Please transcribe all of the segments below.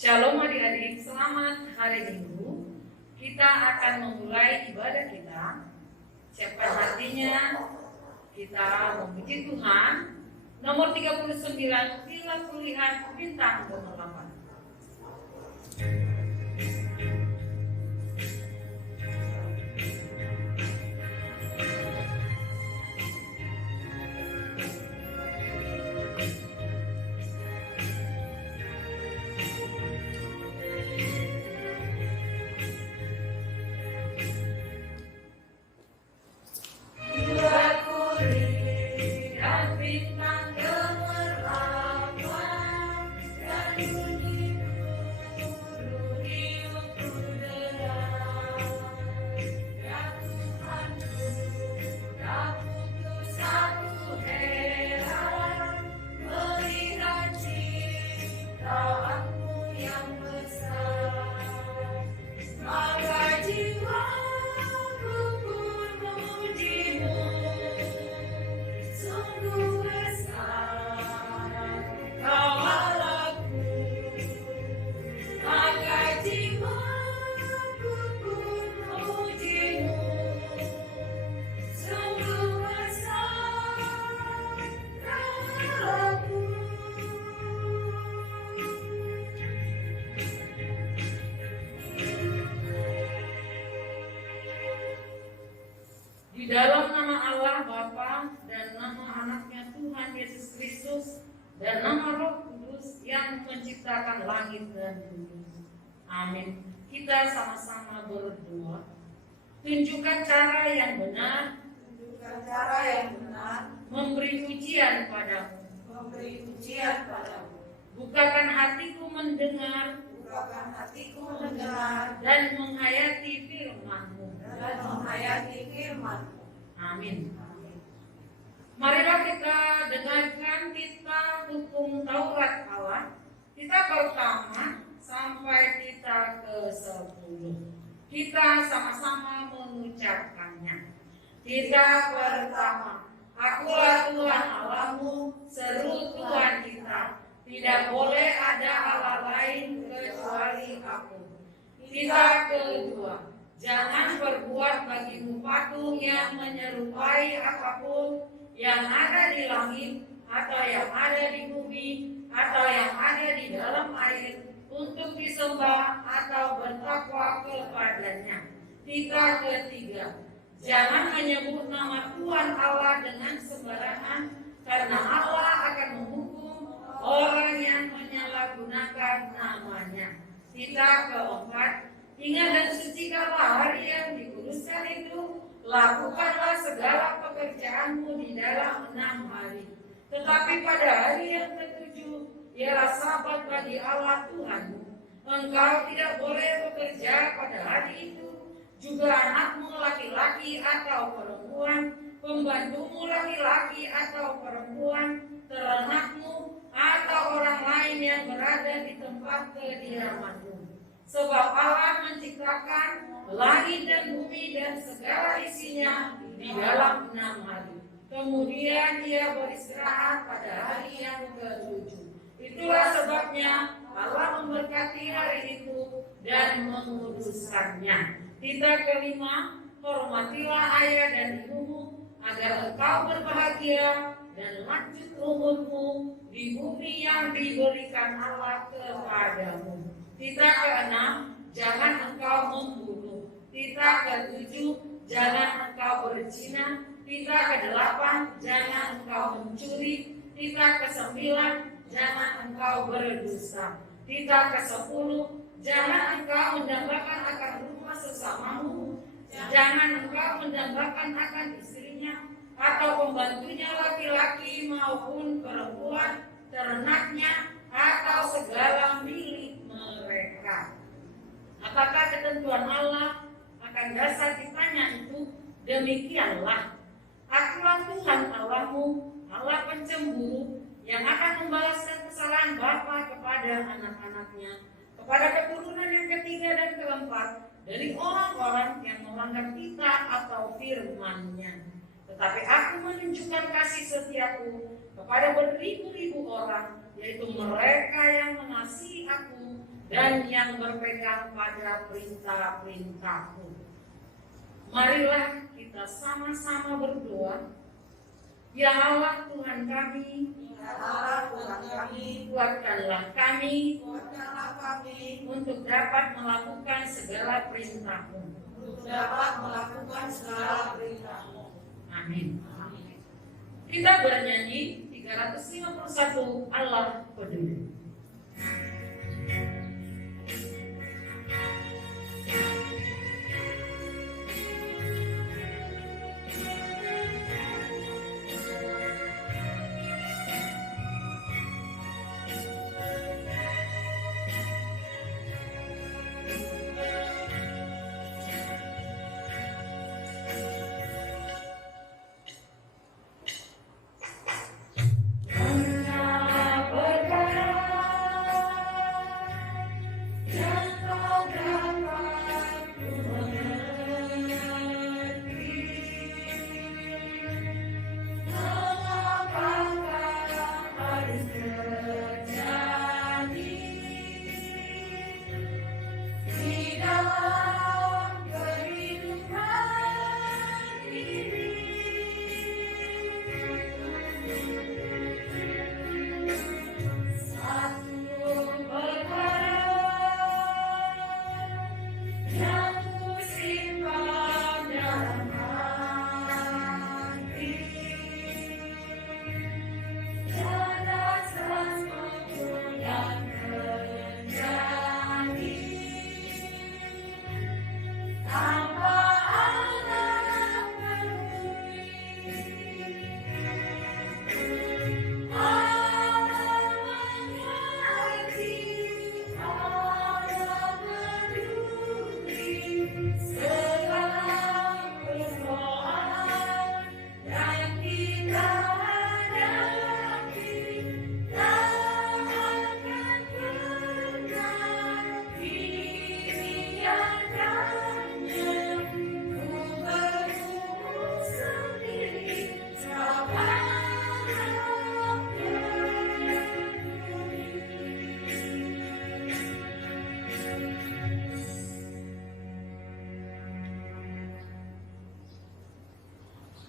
Shalom adik-adik, selamat hari Minggu. Kita akan memulai ibadah kita. Siapkan hatinya, kita memuji Tuhan. Nomor 39, bila kulihat bintang gemerlapan. Di dalam nama Allah Bapa dan nama anaknya Tuhan Yesus Kristus dan nama Roh Kudus yang menciptakan langit dan bumi. Amin. Kita sama-sama berdoa. Tunjukkan cara yang benar, memberi ujian padamu. Bukakan hatiku mendengar, dan menghayati firman-Mu. Amin. Marilah kita dengarkan kitab hukum Taurat Allah. Kita pertama sampai kita ke-10. Kita sama-sama mengucapkannya. Kita pertama, Akulah Tuhan Allahmu, seru Tuhan kita. Tidak boleh ada Allah lain kecuali Aku. Kita kedua, jangan berbuat bagimu patung yang menyerupai apapun yang ada di langit, atau yang ada di bumi, atau yang ada di dalam air, untuk disembah atau bertakwa kepadanya. Kita ketiga, jangan menyebut nama Tuhan Allah dengan sembarangan, karena Allah akan menghukum orang yang menyalahgunakan namanya. Kita keempat, ingat dan sucikanlah hari yang dikuduskan itu. Lakukanlah segala pekerjaanmu di dalam 6 hari. Tetapi pada hari yang ke-7 ialah sabat bagi Allah Tuhanmu. Engkau tidak boleh bekerja pada hari itu. Juga anakmu laki-laki atau perempuan, pembantumu laki-laki atau perempuan, ternakmu atau orang lain yang berada di tempat kediamanmu. Sebab Allah menciptakan langit dan bumi dan segala isinya di dalam 6 hari. Kemudian Dia beristirahat pada hari yang ke-7. Itulah sebabnya Allah memberkati hari itu dan menguduskannya. Kita kelima, hormatilah ayah dan ibumu agar engkau berbahagia dan lanjut umurmu di bumi yang diberikan Allah kepadamu. Kita keenam, jangan engkau membunuh. Kita ketujuh, jangan engkau berzina. Kita kedelapan, jangan engkau mencuri. Kita kesembilan, jangan engkau berdusta. Kita ke-10, jangan engkau mendambakan akan rumah sesamamu. Jangan engkau mendambakan akan istrinya atau pembantunya laki-laki maupun perempuan, ternaknya atau segala milik mereka. Apakah ketentuan Allah akan dasar ditanya itu? Demikianlah, Akulah Tuhan Allahmu, Allah pencemburu, yang akan membalaskan kesalahan bapa kepada anak-anaknya, kepada keturunan yang ketiga dan keempat dari orang-orang yang melanggar titah atau firman-Nya. Tetapi Aku menunjukkan kasih setiaku kepada beribu-ribu orang, yaitu mereka yang mengasihi Aku dan yang berpegang pada perintah-perintahku. Marilah kita sama-sama berdoa. Ya Allah Tuhan kami, kuatkanlah kami untuk dapat melakukan segala perintah-Mu. Amin. Kita bernyanyi 351 Allah peduli.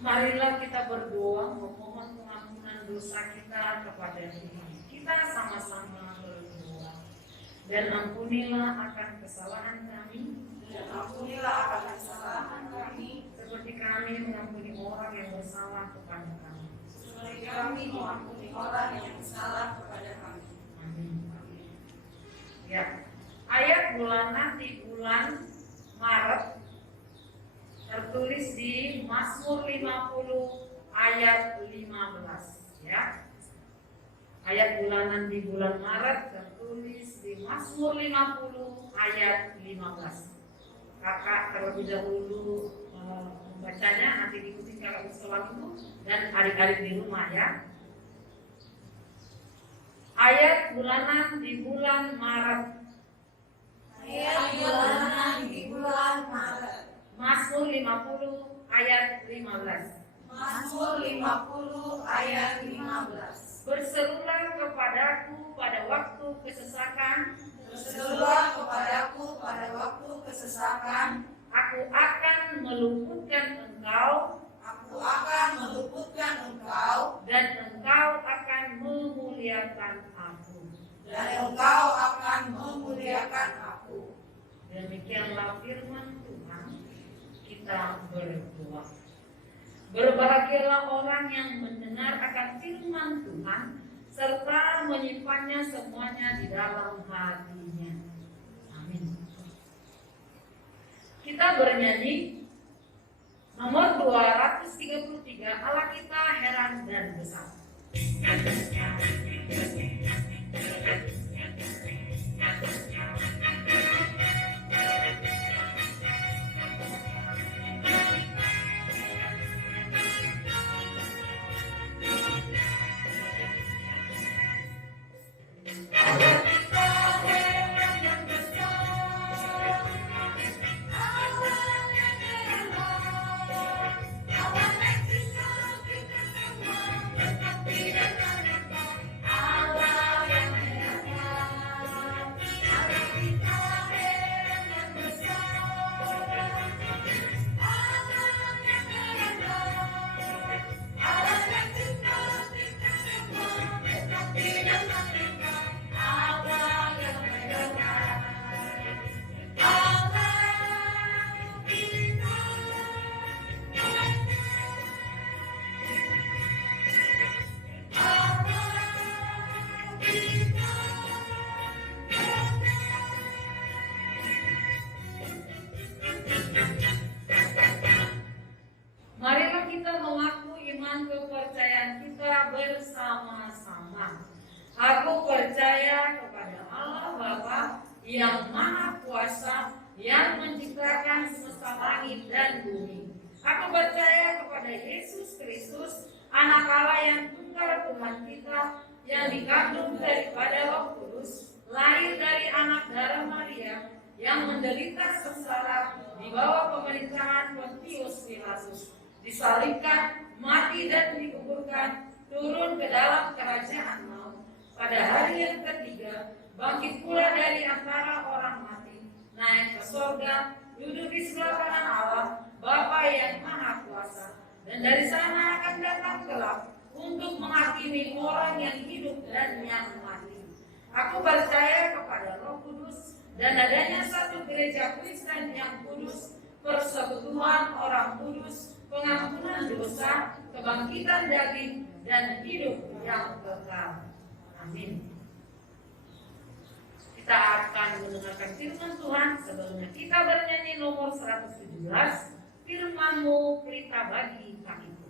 Marilah kita berdoa memohon pengampunan dosa kita kepada Tuhan. Kita sama-sama berdoa. Dan ampunilah akan kesalahan kami. Seperti kami mengampuni orang yang bersalah kepada kami. Amin. Ya. Ayat bulanan di bulan Maret tertulis di Mazmur 50 ayat 15 ya. Ayat bulanan di bulan Maret tertulis di Mazmur 50 ayat 15. Kakak terlebih dahulu membacanya, nanti diikuti kalau setelah itu dan adik-adik di rumah ya. Ayat bulanan di bulan Maret. Mazmur 50 ayat 15. Berserulah kepadaku pada waktu kesesakan. Aku akan meluputkan engkau. Dan engkau akan memuliakan aku. Demikianlah firman Tuhan. Kita berdoa. Berbahagialah orang yang mendengar akan firman Tuhan serta menyimpannya semuanya di dalam hatinya. Amin. Kita bernyanyi nomor 233, Allah kita heran dan besar. Marilah kita mengaku iman kepercayaan kita bersama-sama. Aku percaya kepada Allah Bapa yang Maha Kuasa, yang menciptakan semesta langit dan bumi. Aku percaya kepada Yesus Kristus, Anak Allah yang tunggal Tuhan kita, yang dikandung daripada Roh Kudus, lahir dari anak darah Maria, yang menderita sengsara di bawah pemerintahan Pontius Pilatus, disalibkan, mati dan dikuburkan, turun ke dalam kerajaan maut. Pada hari yang ketiga, bangkit pula dari antara orang mati, naik ke surga, duduk di sebelah kanan Allah, Bapa yang Maha Kuasa, dan dari sana akan datang kelak untuk menghakimi orang yang hidup dan yang mati. Aku percaya kepada Roh Kudus dan adanya satu gereja Kristen yang kudus, persekutuan orang kudus, pengampunan dosa, kebangkitan daging, dan hidup yang kekal. Amin. Kita akan mendengarkan firman Tuhan. Sebelumnya kita bernyanyi nomor 117, Firman-Mu pelita bagi kakiku.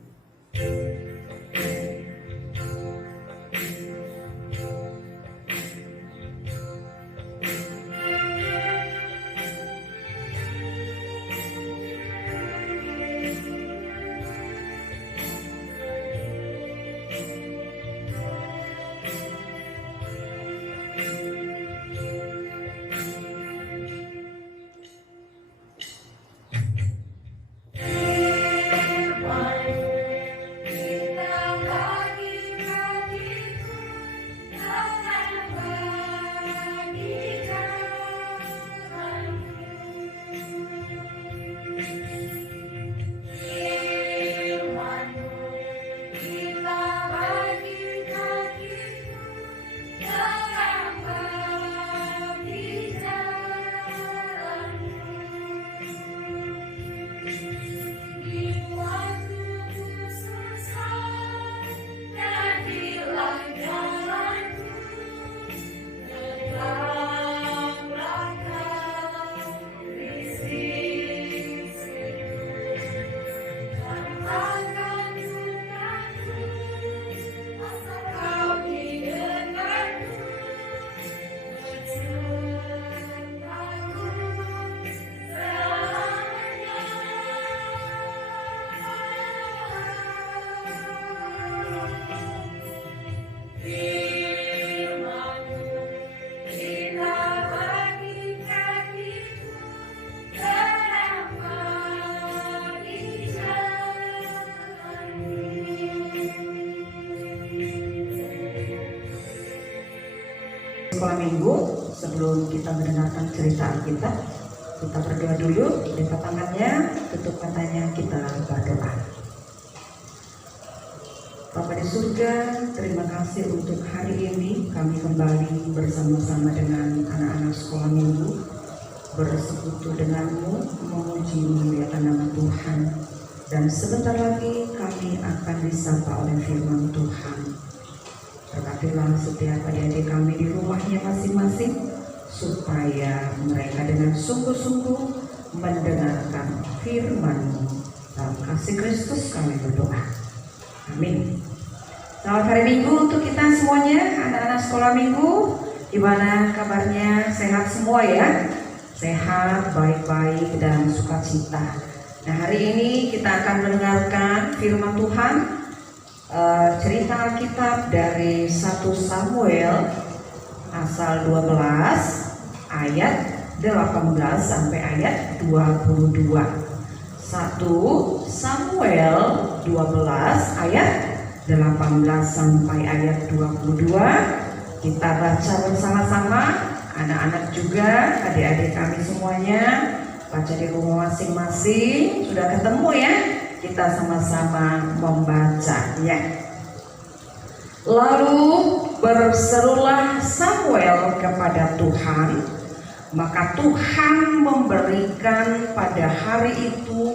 Sekolah minggu, sebelum kita mendengarkan cerita Alkitab, kita berdoa dulu. Lipat tangannya, tutup matanya, kita berdoa. Bapa di surga, terima kasih untuk hari ini kami kembali bersama-sama dengan anak-anak sekolah minggu, bersekutu denganmu, memuji memuliakan nama Tuhan. Dan sebentar lagi kami akan disapa oleh firman Tuhan. Berkatilah setiap adik-adik kami di rumahnya masing-masing, supaya mereka dengan sungguh-sungguh mendengarkan firman-Mu. Dalam kasih Kristus kami berdoa. Amin. Selamat hari Minggu untuk kita semuanya, anak-anak sekolah minggu. Gimana kabarnya? Sehat semua ya? Sehat, baik-baik, dan sukacita. Nah, hari ini kita akan mendengarkan firman Tuhan. Cerita Alkitab dari 1 Samuel pasal 12 ayat 18 sampai ayat 22. 1 Samuel 12 ayat 18 sampai ayat 22. Kita baca bersama-sama, anak-anak juga, adik-adik kami semuanya baca di rumah masing-masing. Sudah ketemu ya? Kita sama-sama membaca ya. Lalu berserulah Samuel kepada Tuhan, maka Tuhan memberikan pada hari itu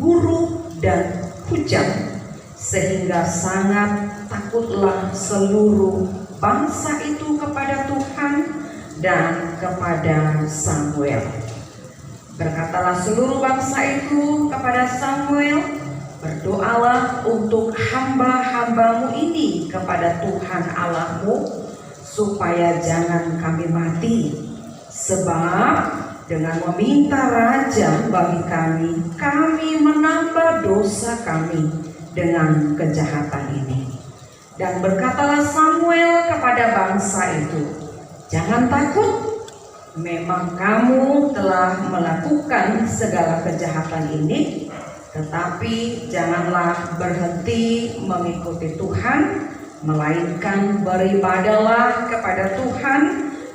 buruk dan hujan, sehingga sangat takutlah seluruh bangsa itu kepada Tuhan dan kepada Samuel. Berkatalah seluruh bangsa itu kepada Samuel, berdoalah untuk hamba-hambamu ini kepada Tuhan Allahmu, supaya jangan kami mati. Sebab dengan meminta raja bagi kami menambah dosa kami dengan kejahatan ini. Dan berkatalah Samuel kepada bangsa itu, jangan takut, memang kamu telah melakukan segala kejahatan ini, tetapi janganlah berhenti mengikuti Tuhan, melainkan beribadahlah kepada Tuhan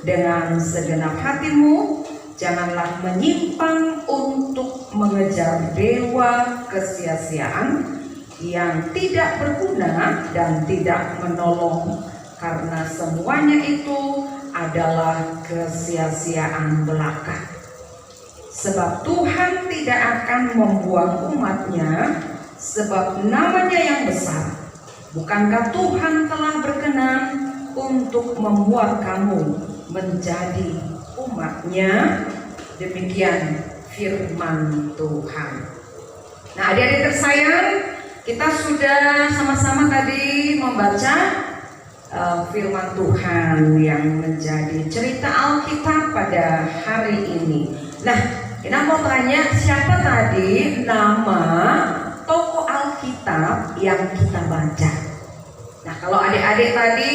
dengan segenap hatimu. Janganlah menyimpang untuk mengejar dewa kesia-siaan yang tidak berguna dan tidak menolong, karena semuanya itu adalah kesia-siaan belaka. Sebab Tuhan tidak akan membuang umatnya sebab namanya yang besar. Bukankah Tuhan telah berkenan untuk membuat kamu menjadi umatnya? Demikian firman Tuhan. Nah, adik-adik tersayang, kita sudah sama-sama tadi membaca firman Tuhan yang menjadi cerita Alkitab pada hari ini. Nah, kita mau tanya, siapa tadi nama tokoh Alkitab yang kita baca? Nah, kalau adik-adik tadi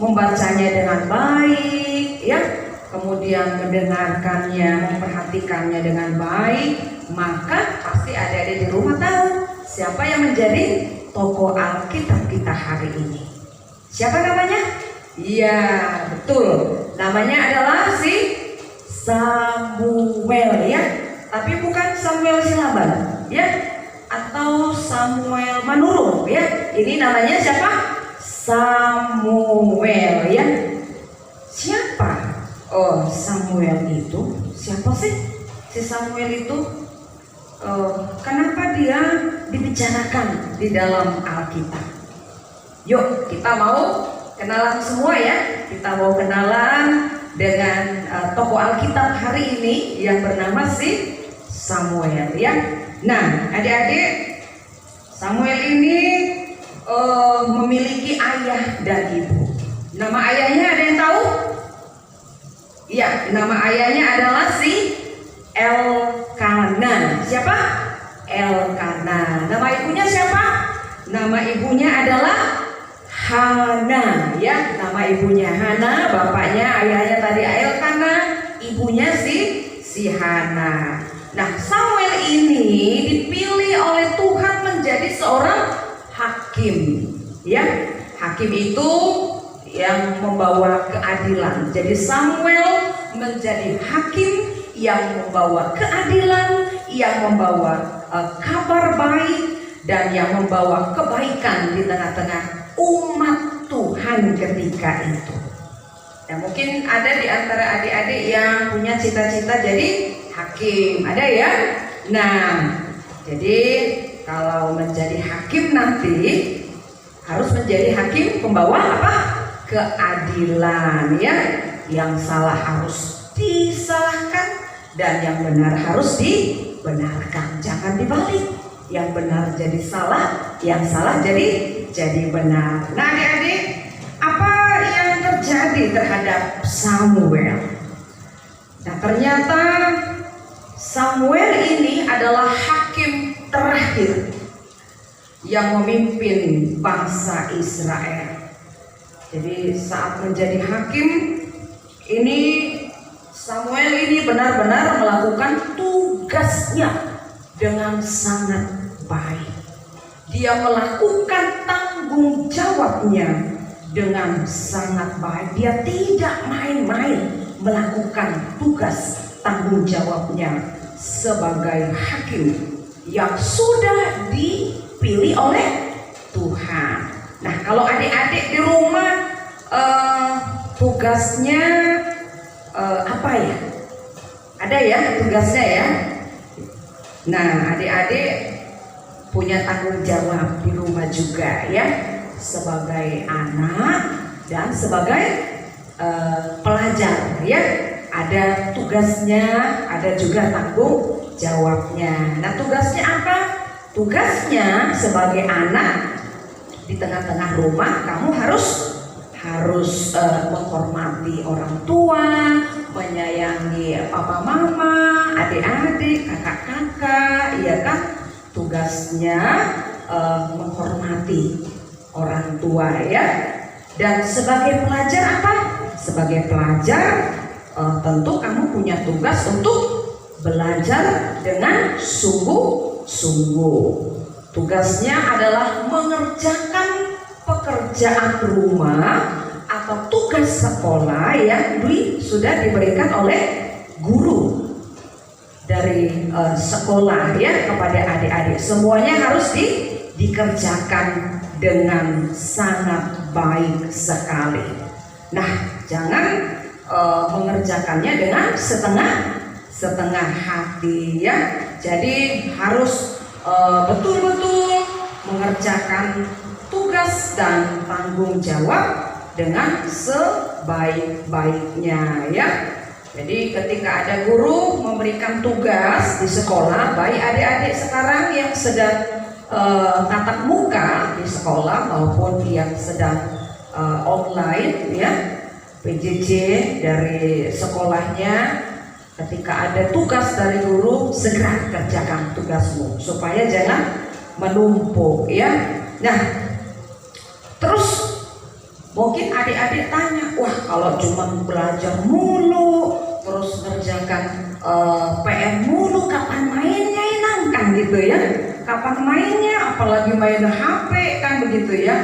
membacanya dengan baik, ya, kemudian mendengarkannya, memperhatikannya dengan baik, maka pasti adik-adik di rumah tahu siapa yang menjadi tokoh Alkitab kita hari ini. Siapa namanya? Iya, betul. Namanya adalah si Samuel, ya. Tapi bukan Samuel Silaban, ya, atau Samuel Manurung, ya. Ini namanya siapa? Samuel, ya. Siapa? Oh, Samuel itu siapa sih? Si Samuel itu kenapa dia dibicarakan di dalam Alkitab? Yuk, kita mau kenalan semua, ya. Kita mau kenalan dengan tokoh Alkitab hari ini yang bernama si Samuel, ya. Nah, adik-adik, Samuel ini memiliki ayah dan ibu. Nama ayahnya ada yang tahu? Iya, nama ayahnya adalah si Elkana. Siapa? Elkana. Nama ibunya siapa? Nama ibunya adalah Hana, ya. Nama ibunya Hana, bapaknya, ayahnya tadi Elkana, ibunya si Hana. Nah, Samuel ini dipilih oleh Tuhan menjadi seorang hakim, ya. Hakim itu yang membawa keadilan. Jadi Samuel menjadi hakim yang membawa keadilan, yang membawa kabar baik, dan yang membawa kebaikan di tengah-tengah umat Tuhan ketika itu. Nah, mungkin ada di antara adik-adik yang punya cita-cita jadi hakim, ada ya? Nah, jadi kalau menjadi hakim nanti harus menjadi hakim pembawa apa? Keadilan, ya. Yang salah harus disalahkan dan yang benar harus dibenarkan. Jangan dibalik. Yang benar jadi salah, yang salah jadi benar. Nah, adik-adik, apa yang terjadi terhadap Samuel? Nah, ternyata Samuel ini adalah hakim terakhir yang memimpin bangsa Israel. Jadi saat menjadi hakim ini, Samuel ini benar-benar melakukan tugasnya dengan sangat baik. Dia melakukan tanggung jawabnya dengan sangat baik. Dia tidak main-main melakukan tugas tanggung jawabnya sebagai hakim yang sudah dipilih oleh Tuhan. Nah, kalau adik-adik di rumah tugasnya apa ya? Ada ya tugasnya ya. Nah, adik-adik punya tanggung jawab di rumah juga ya, sebagai anak dan sebagai pelajar ya. Ada ada tugasnya, ada juga tanggung jawabnya. Nah, tugasnya apa? Tugasnya sebagai anak di tengah-tengah rumah, kamu harus menghormati orang tua, menyayangi papa mama, adik-adik, kakak-kakak, iya kan? Tugasnya menghormati orang tua ya. Dan sebagai pelajar apa? Sebagai pelajar tentu kamu punya tugas untuk belajar dengan sungguh-sungguh. Tugasnya adalah mengerjakan pekerjaan rumah atau tugas sekolah yang sudah diberikan oleh guru dari sekolah ya kepada adik-adik. Semuanya harus dikerjakan dengan sangat baik sekali. Nah, jangan mengerjakannya dengan setengah hati ya. Jadi harus betul-betul mengerjakan tugas dan tanggung jawab dengan sebaik-baiknya ya. Jadi ketika ada guru memberikan tugas di sekolah, baik adik-adik sekarang yang sedang tatap muka di sekolah maupun yang sedang online ya, PJJ dari sekolahnya, ketika ada tugas dari guru segera kerjakan tugasmu supaya jangan menumpuk ya. Nah, terus mungkin adik-adik tanya, wah kalau cuma belajar mulu, terus ngerjakan PR mulu, kapan mainnya Inang kan gitu ya? Kapan mainnya? Apalagi main HP kan begitu ya?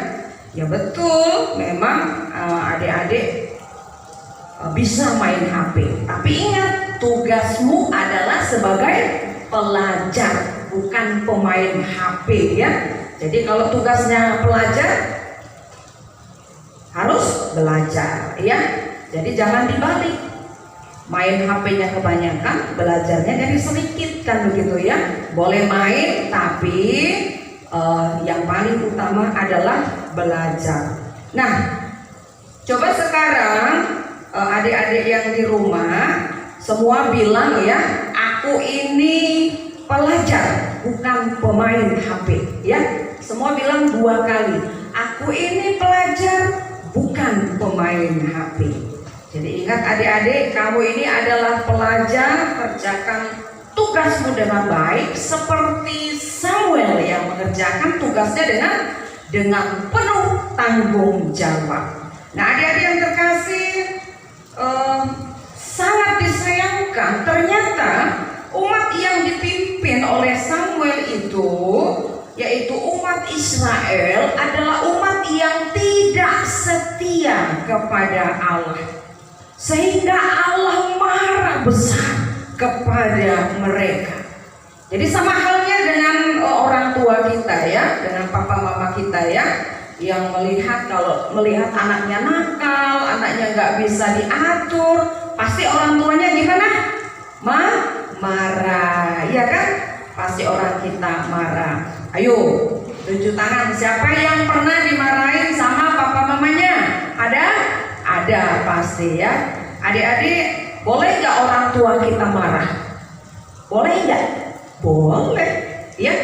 Ya betul, memang adik-adik bisa main HP. Tapi ingat, tugasmu adalah sebagai pelajar, bukan pemain HP ya. Jadi kalau tugasnya pelajar harus belajar ya. Jadi jangan dibalik, main HP-nya kebanyakan, belajarnya jadi sedikit kan begitu ya. Boleh main tapi yang paling utama adalah belajar. Nah, coba sekarang adik-adik yang di rumah semua bilang ya, aku ini pelajar bukan pemain HP ya. Semua bilang 2 kali, aku ini pelajar bukan pemain HP. Jadi ingat adik-adik, kamu ini adalah pelajar, kerjakan tugasmu dengan baik seperti Samuel yang mengerjakan tugasnya dengan penuh tanggung jawab. Nah, adik-adik yang terkasih, sangat disayangkan ternyata umat yang dipimpin oleh Samuel itu, yaitu umat Israel, adalah umat yang tidak setia kepada Allah, sehingga Allah marah besar kepada mereka. Jadi sama halnya dengan orang tua kita ya, dengan papa mama kita ya, yang kalau melihat anaknya nakal, anaknya nggak bisa diatur, pasti orang tuanya gimana? Marah, ya kan? Pasti orang kita marah. Ayo, tunjuk tangan, siapa yang pernah dimarahin sama papa mamanya? Ada? Ada pasti ya. Adik-adik, boleh nggak orang tua kita marah? Boleh nggak? Boleh, ya.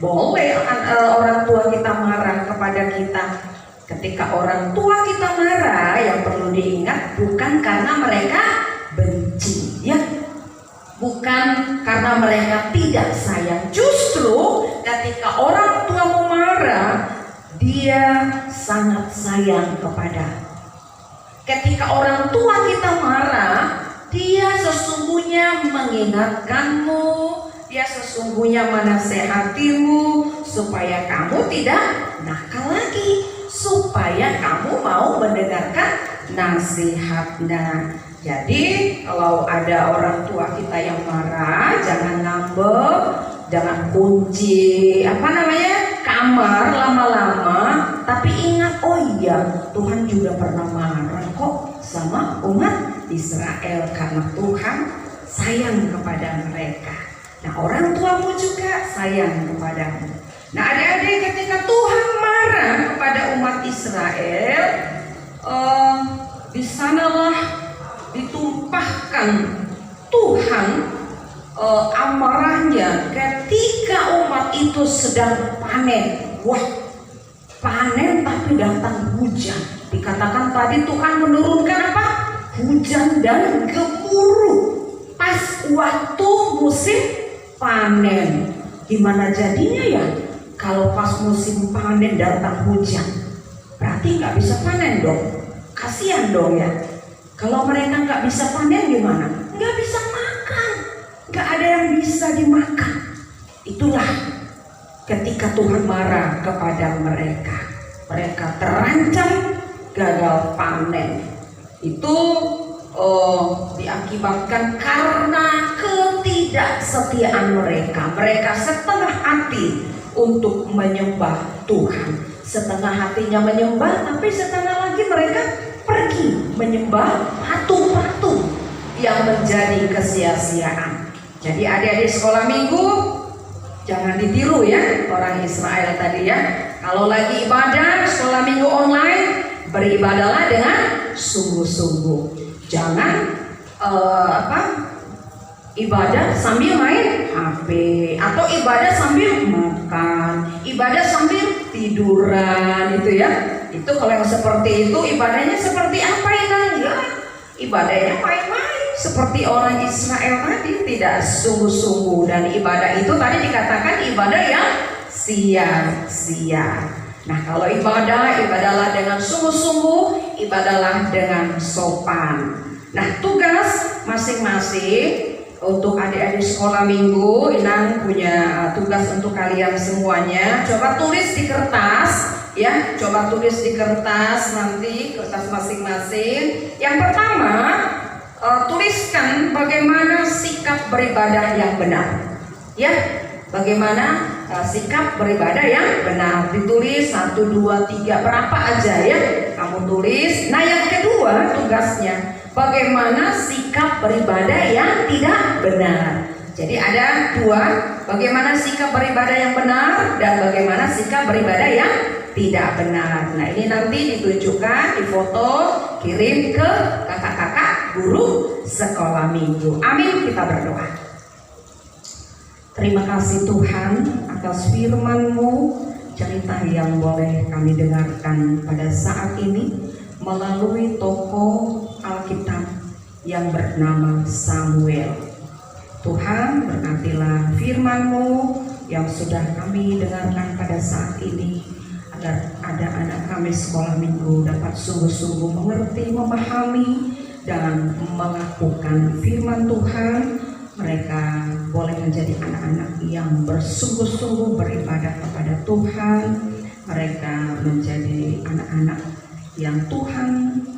Boleh orang tua kita marah kepada kita. Ketika orang tua kita marah, yang perlu diingat bukan karena mereka benci, ya. Bukan karena mereka tidak sayang. Justru ketika orang tuamu marah, dia sangat sayang kepadamu. Ketika orang tua kita marah, dia sesungguhnya mengingatkanmu, dia sesungguhnya menasehatimu supaya kamu tidak nakal lagi, supaya kamu mau mendengarkan nasihatnya. Jadi kalau ada orang tua kita yang marah, jangan ngambek, jangan kunci kamar lama-lama. Tapi ingat, oh iya, Tuhan juga pernah marah kok sama umat Israel, karena Tuhan sayang kepada mereka. Nah, orang tuamu juga sayang kepadamu. Nah, adik-adik, ketika Tuhan marah kepada umat Israel, di sanalah ditumpahkan Tuhan amarahnya ketika umat itu sedang panen. Wah, panen tapi datang hujan. Dikatakan tadi Tuhan menurunkan apa? Hujan dan gemuruh pas waktu musim panen. Gimana jadinya ya? Kalau pas musim panen datang hujan, berarti nggak bisa panen dong. Kasihan dong ya. Kalau mereka nggak bisa panen gimana? Nggak bisa makan, nggak ada yang bisa dimakan. Itulah ketika Tuhan marah kepada mereka. Mereka terancam gagal panen. Itu diakibatkan karena ketidaksetiaan mereka. Mereka setengah hati untuk menyembah Tuhan. Setengah hatinya menyembah, tapi setengah lagi mereka pergi menyembah patung-patung yang menjadi kesia-siaan. Jadi adik-adik sekolah minggu, jangan ditiru ya orang Israel tadi ya. Kalau lagi ibadah sekolah minggu online, beribadahlah dengan sungguh-sungguh. Jangan ibadah sambil main HP, atau ibadah sambil makan, ibadah sambil tiduran, itu ya. Itu kalau yang seperti itu ibadahnya seperti apa ya? Ibadahnya main-main seperti orang Israel tadi, tidak sungguh-sungguh. Dan ibadah itu tadi dikatakan ibadah yang sia-sia. Nah, kalau ibadahlah dengan sungguh-sungguh, ibadahlah dengan sopan. Nah, tugas masing-masing untuk adik-adik sekolah minggu, Inang punya tugas untuk kalian semuanya. Coba tulis di kertas ya, coba tulis di kertas nanti, kertas masing-masing. Yang pertama, tuliskan bagaimana sikap beribadah yang benar. Ya, bagaimana sikap beribadah yang benar. Ditulis 1, 2, 3, berapa aja ya kamu tulis. Nah, yang kedua tugasnya, bagaimana sikap beribadah yang tidak benar. Jadi ada dua, bagaimana sikap beribadah yang benar dan bagaimana sikap beribadah yang tidak benar. Nah, ini nanti ditunjukkan, difoto, kirim ke kakak-kakak guru sekolah minggu. Amin, kita berdoa. Terima kasih Tuhan atas firman-Mu, cerita yang boleh kami dengarkan pada saat ini melalui tokoh Alkitab yang bernama Samuel. Tuhan, berkatilah firman-Mu yang sudah kami dengarkan pada saat ini, agar ada anak kami sekolah minggu dapat sungguh-sungguh mengerti, memahami, dan melakukan firman Tuhan. Mereka boleh menjadi anak-anak yang bersungguh-sungguh beribadah kepada Tuhan. Mereka menjadi anak-anak yang Tuhan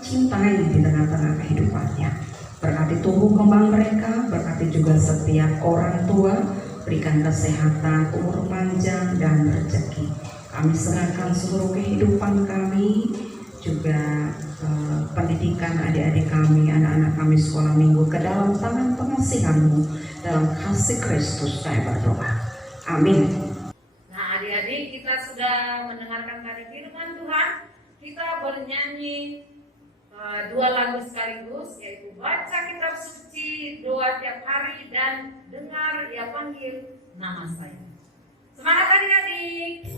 cintai di tengah-tengah kehidupannya. Berkati tumbuh kembang mereka, berkati juga setiap orang tua, berikan kesehatan, umur panjang, dan rezeki. Kami serahkan seluruh kehidupan kami, juga pendidikan adik-adik kami, anak-anak kami sekolah minggu ke dalam tangan pengasihan-Mu. Dalam kasih Kristus saya berdoa. Amin. Nah, adik-adik, kita sudah mendengarkan tadi firman Tuhan. Kita bernyanyi dua lagu sekaligus, yaitu baca kitab suci, doa tiap hari, dan dengar Ia panggil nama saya. Semangat adik-adik.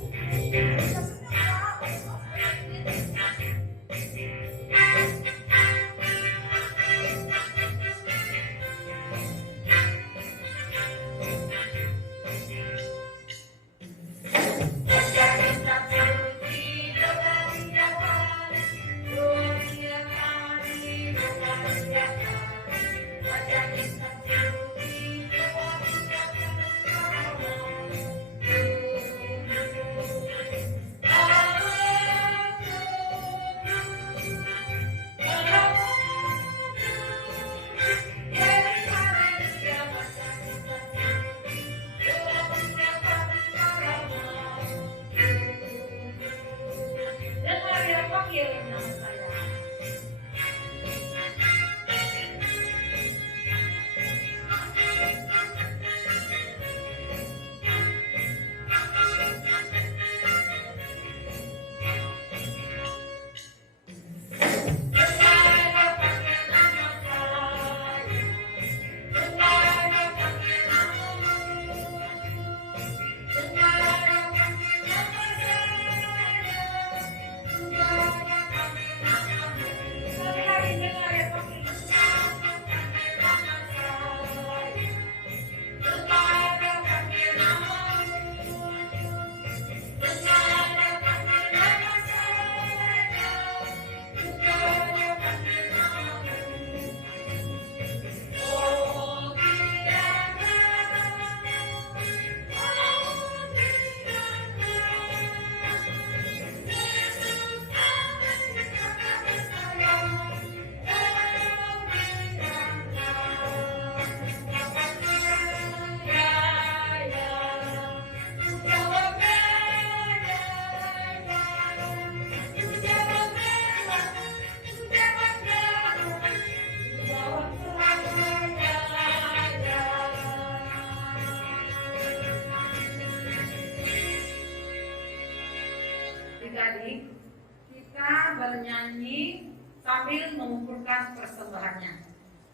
bernyanyi sambil mengumpulkan persembahannya.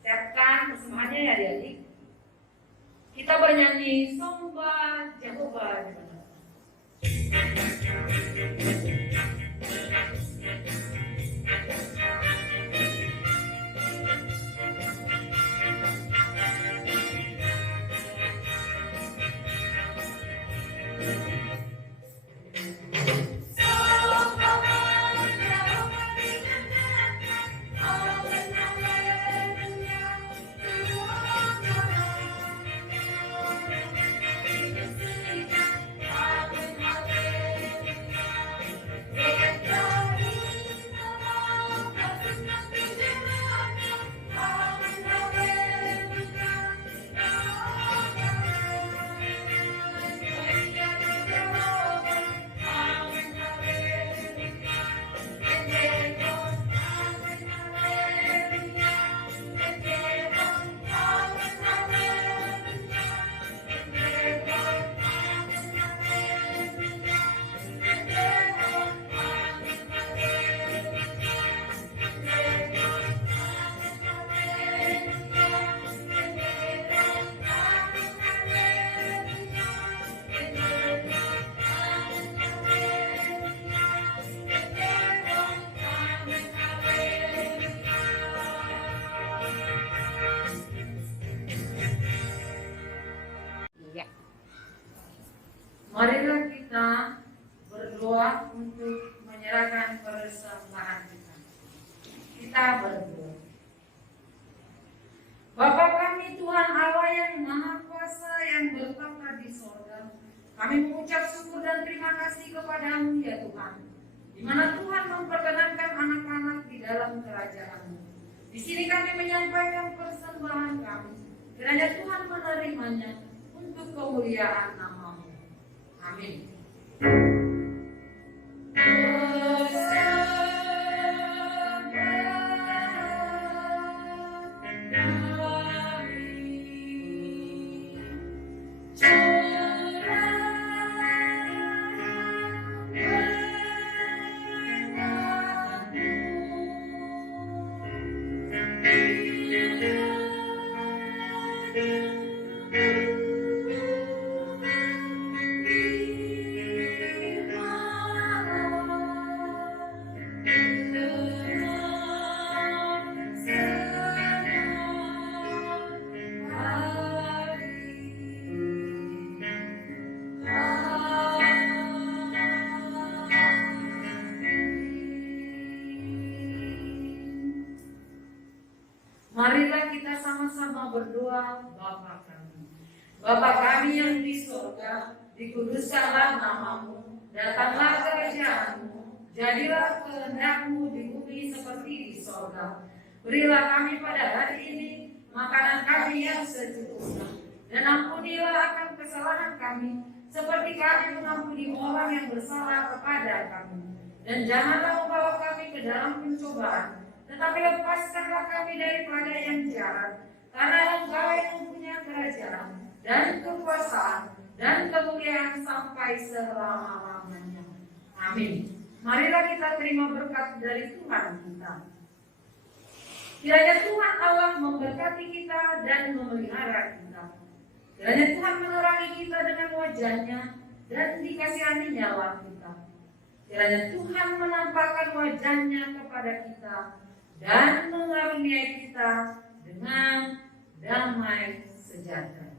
Siapkan persembahannya ya adik-adik. Kita bernyanyi sembah Jehovah di mana. Marilah kita berdoa untuk menyerahkan persembahan kita. Kita berdoa. Bapa kami Tuhan Allah yang Maha Kuasa yang bertata di sorga, kami mengucap syukur dan terima kasih kepada-Mu ya Tuhan, di mana Tuhan memperkenankan anak-anak di dalam kerajaan-Mu. Di sini kami menyampaikan persembahan kami, kiranya Tuhan menerimanya untuk kemuliaan nama-Mu. Amin. Marilah kita sama-sama berdoa. Bapa kami, Bapa kami yang di surga, dikuduskanlah nama-Mu, datanglah kerajaan-Mu, jadilah kehendak-Mu di bumi seperti di surga. Berilah kami pada hari ini makanan kami yang secukupnya, dan ampunilah akan kesalahan kami, seperti kami mengampuni orang yang bersalah kepada kami. Dan janganlah membawa kami ke dalam pencobaan, tetapi lepaskanlah kami daripada yang jahat, karena Engkau yang mempunyai kerajaan dan kekuasaan dan kemuliaan sampai selama-lamanya. Amin. Marilah kita terima berkat dari Tuhan kita. Kiranya Tuhan Allah memberkati kita dan memelihara kita. Kiranya Tuhan menerangi kita dengan wajah-Nya dan dikasihaninya lah kita. Kiranya Tuhan menampakkan wajah-Nya kepada kita dan mengaruniai kita dengan damai sejahtera.